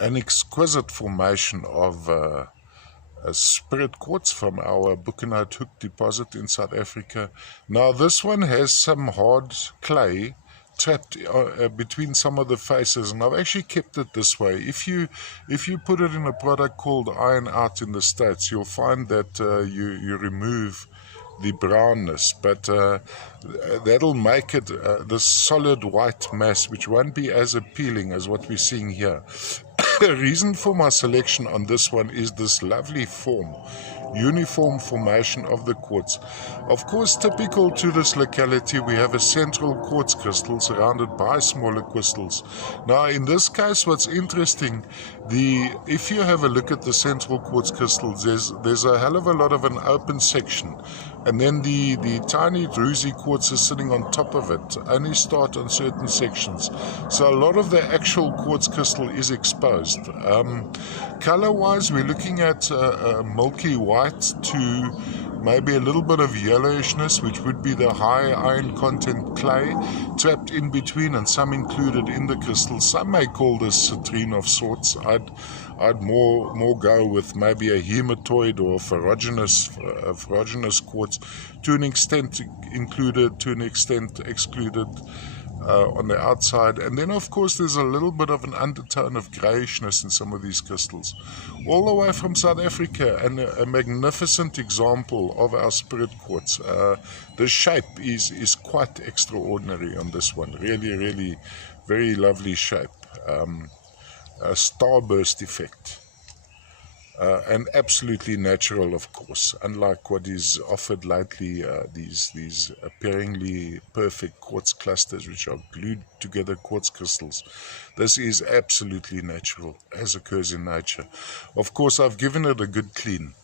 an exquisite formation of a spirit quartz from our Buchenhout Hoek deposit in South Africa. Now this one has some hard clay trapped between some of the faces, and I've actually kept it this way. If you put it in a product called Iron Out in the States, you'll find that you remove the brownness, but that'll make it this solid white mass, which won't be as appealing as what we're seeing here. The reason for my selection on this one is this lovely form, uniform formation of the quartz. Of course, typical to this locality, we have a central quartz crystal surrounded by smaller crystals. Now in this case, what's interesting, if you have a look at the central quartz crystals, there's a hell of a lot of an open section, and then the tiny druzy quartz is sitting on top of it, only start on certain sections. So a lot of the actual quartz crystal is exposed. Color wise, we're looking at milky white to maybe a little bit of yellowishness, which would be the high iron content clay trapped in between, and some included in the crystal. Some may call this citrine of sorts. I'd more go with maybe a hematoid or ferruginous quartz, to an extent included, to an extent excluded on the outside. And then of course there's a little bit of an undertone of greyishness in some of these crystals, all the way from South Africa, and a magnificent example of our spirit quartz. The shape is quite extraordinary on this one, really very lovely shape, a starburst effect. And absolutely natural, of course, unlike what is offered lately, these appearingly perfect quartz clusters which are glued together quartz crystals. This is absolutely natural, as occurs in nature. Of course, I've given it a good clean.